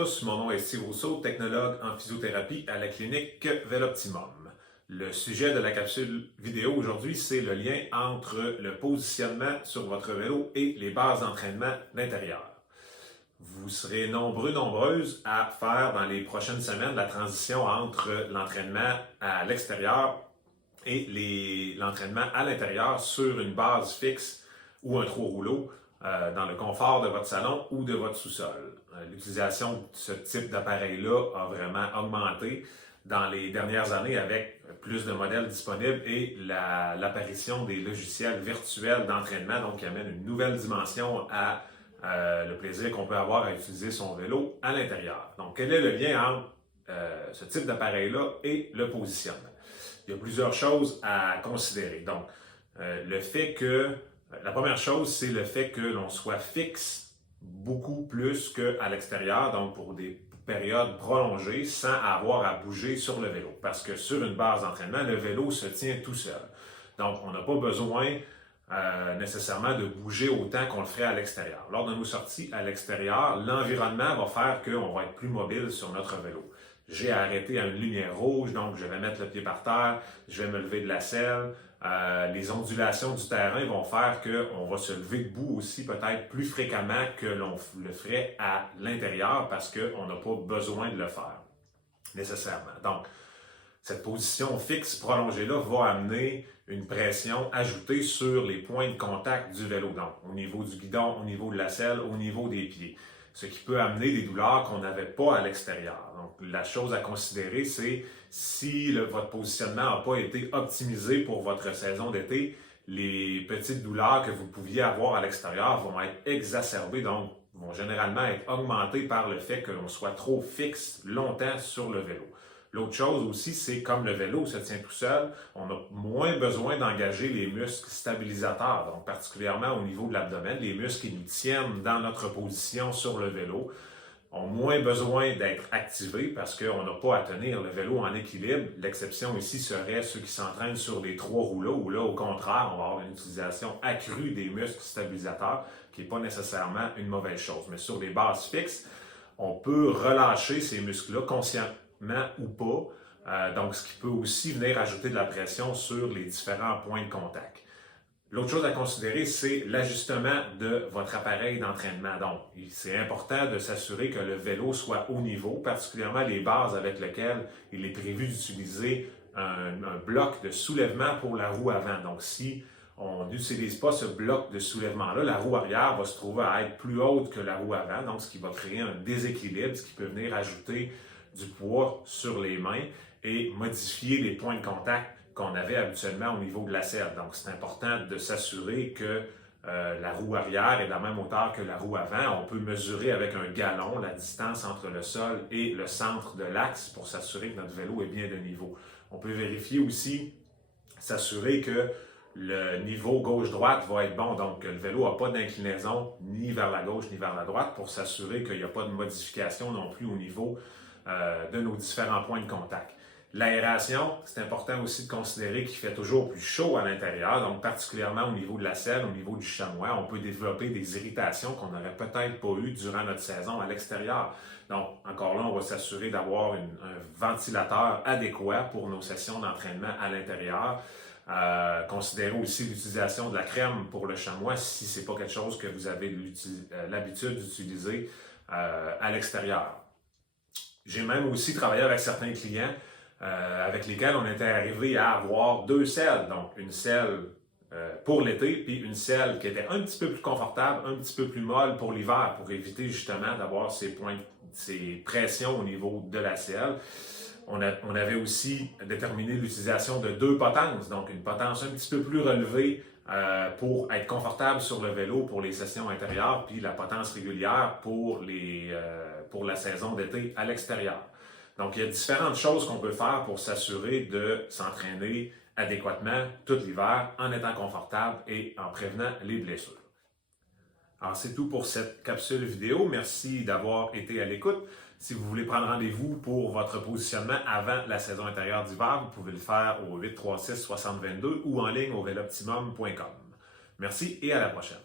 tous, mon nom est Steve Rousseau, technologue en physiothérapie à la clinique Veloptimum. Le sujet de la capsule vidéo aujourd'hui, c'est le lien entre le positionnement sur votre vélo et les bases d'entraînement d'intérieur. Vous serez nombreuses à faire dans les prochaines semaines la transition entre l'entraînement à l'extérieur et l'entraînement à l'intérieur sur une base fixe ou un trois rouleaux dans le confort de votre salon ou de votre sous-sol. L'utilisation de ce type d'appareil-là a vraiment augmenté dans les dernières années avec plus de modèles disponibles et l'apparition des logiciels virtuels d'entraînement, donc qui amènent une nouvelle dimension à le plaisir qu'on peut avoir à utiliser son vélo à l'intérieur. Donc, quel est le lien entre ce type d'appareil-là et le positionnement? Il y a plusieurs choses à considérer. Donc, la première chose, c'est le fait que l'on soit fixe beaucoup plus qu'à l'extérieur, donc pour des périodes prolongées, sans avoir à bouger sur le vélo. Parce que sur une base d'entraînement, le vélo se tient tout seul. Donc, on n'a pas besoin nécessairement de bouger autant qu'on le ferait à l'extérieur. Lors de nos sorties à l'extérieur, l'environnement va faire qu'on va être plus mobile sur notre vélo. J'ai arrêté à une lumière rouge, donc je vais mettre le pied par terre, je vais me lever de la selle. Les ondulations du terrain vont faire qu'on va se lever debout aussi peut-être plus fréquemment que l'on le ferait à l'intérieur parce qu'on n'a pas besoin de le faire nécessairement. Donc, cette position fixe prolongée-là va amener une pression ajoutée sur les points de contact du vélo, donc au niveau du guidon, au niveau de la selle, au niveau des pieds. Ce qui peut amener des douleurs qu'on n'avait pas à l'extérieur. Donc, la chose à considérer, c'est si votre positionnement n'a pas été optimisé pour votre saison d'été, les petites douleurs que vous pouviez avoir à l'extérieur vont être exacerbées, donc vont généralement être augmentées par le fait que l'on soit trop fixe longtemps sur le vélo. L'autre chose aussi, c'est comme le vélo se tient tout seul, on a moins besoin d'engager les muscles stabilisateurs, donc particulièrement au niveau de l'abdomen, les muscles qui nous tiennent dans notre position sur le vélo ont moins besoin d'être activés parce qu'on n'a pas à tenir le vélo en équilibre. L'exception ici serait ceux qui s'entraînent sur des trois rouleaux où là, au contraire, on va avoir une utilisation accrue des muscles stabilisateurs qui n'est pas nécessairement une mauvaise chose. Mais sur les bases fixes, on peut relâcher ces muscles-là consciemment ou pas, donc ce qui peut aussi venir ajouter de la pression sur les différents points de contact. L'autre chose à considérer, c'est l'ajustement de votre appareil d'entraînement. Donc, c'est important de s'assurer que le vélo soit au niveau, particulièrement les bases avec lesquelles il est prévu d'utiliser un bloc de soulèvement pour la roue avant. Donc, si on n'utilise pas ce bloc de soulèvement-là, la roue arrière va se trouver à être plus haute que la roue avant, donc ce qui va créer un déséquilibre, ce qui peut venir ajouter du poids sur les mains et modifier les points de contact qu'on avait habituellement au niveau de la selle. Donc, c'est important de s'assurer que la roue arrière est de la même hauteur que la roue avant. On peut mesurer avec un galon la distance entre le sol et le centre de l'axe pour s'assurer que notre vélo est bien de niveau. On peut vérifier aussi, s'assurer que le niveau gauche-droite va être bon, donc que le vélo n'a pas d'inclinaison ni vers la gauche ni vers la droite pour s'assurer qu'il n'y a pas de modification non plus au niveau de nos différents points de contact. L'aération, c'est important aussi de considérer qu'il fait toujours plus chaud à l'intérieur, donc particulièrement au niveau de la selle, au niveau du chamois, on peut développer des irritations qu'on n'aurait peut-être pas eues durant notre saison à l'extérieur. Donc, encore là, on va s'assurer d'avoir un ventilateur adéquat pour nos sessions d'entraînement à l'intérieur. Considérez aussi l'utilisation de la crème pour le chamois si ce n'est pas quelque chose que vous avez l'habitude d'utiliser à l'extérieur. J'ai même aussi travaillé avec certains clients avec lesquels on était arrivé à avoir deux selles. Donc, une selle pour l'été, puis une selle qui était un petit peu plus confortable, un petit peu plus molle pour l'hiver, pour éviter justement d'avoir ces pressions au niveau de la selle. On avait aussi déterminé l'utilisation de deux potences, donc une potence un petit peu plus relevée pour être confortable sur le vélo pour les sessions intérieures, puis la potence régulière pour la saison d'été à l'extérieur. Donc, il y a différentes choses qu'on peut faire pour s'assurer de s'entraîner adéquatement tout l'hiver en étant confortable et en prévenant les blessures. Alors, c'est tout pour cette capsule vidéo. Merci d'avoir été à l'écoute. Si vous voulez prendre rendez-vous pour votre positionnement avant la saison intérieure d'hiver, vous pouvez le faire au 836-6022 ou en ligne au veloptimum.com. Merci et à la prochaine.